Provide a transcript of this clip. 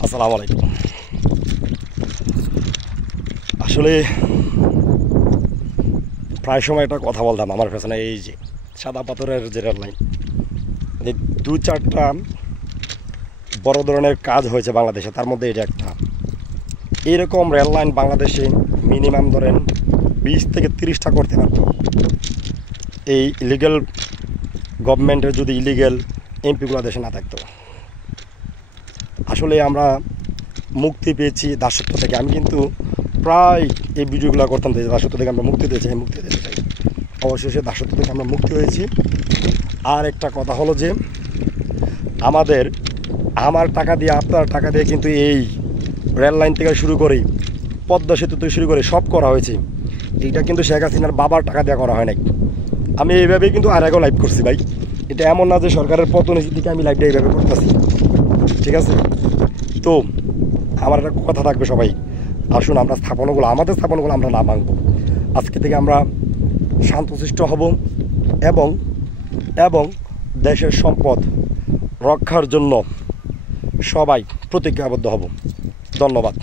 আসসালামু আলাইকুম। আসলে প্রায় সময় একটা কথা বলতাম, আমার পেছনে এই যে সাদা পাথরের যে রেল লাইন, এই দু চারটা বড় ধরনের কাজ হয়েছে বাংলাদেশে, তার মধ্যে এটা একটা। এইরকম রেল লাইন বাংলাদেশে মিনিমাম ধরেন 20 থেকে 30টা করতে পারত এই ইলিগাল গভর্নমেন্টের, যদি ইলিগাল এমপিগুলো দেশে না থাকতো। আসলে আমরা মুক্তি পেয়েছি দাসত্ব থেকে। আমি কিন্তু প্রায় এই ভিডিওগুলো করতাম যে দাসত্ব থেকে আমরা মুক্তি পেয়েছি, মুক্তি পেতে চাই। অবশেষে দাসত্ব থেকে আমরা মুক্তি হয়েছি। আর একটা কথা হলো যে আমার টাকা দিয়ে, আপনার টাকা দিয়ে কিন্তু এই রেল লাইন থেকে শুরু করে পদ্মা সেতু থেকে শুরু করে সব করা হয়েছে। এইটা কিন্তু শেখ হাসিনার বাবার টাকা দিয়ে করা হয় নাই। আমি এইভাবেই কিন্তু আর আগেও লাইভ করছি ভাই। এটা এমন না যে সরকারের পতনের দিকে আমি লাইভটা এইভাবে করতেছি, ঠিক আছে? তো আমার একটা কথা থাকবে, সবাই আসুন আমরা আমাদের স্থাপনাগুলো আমরা না ভাঙবো। আজকে থেকে আমরা শান্তশিষ্ট হব এবং এবং দেশের সম্পদ রক্ষার জন্য সবাই প্রতিজ্ঞাবদ্ধ হব। ধন্যবাদ।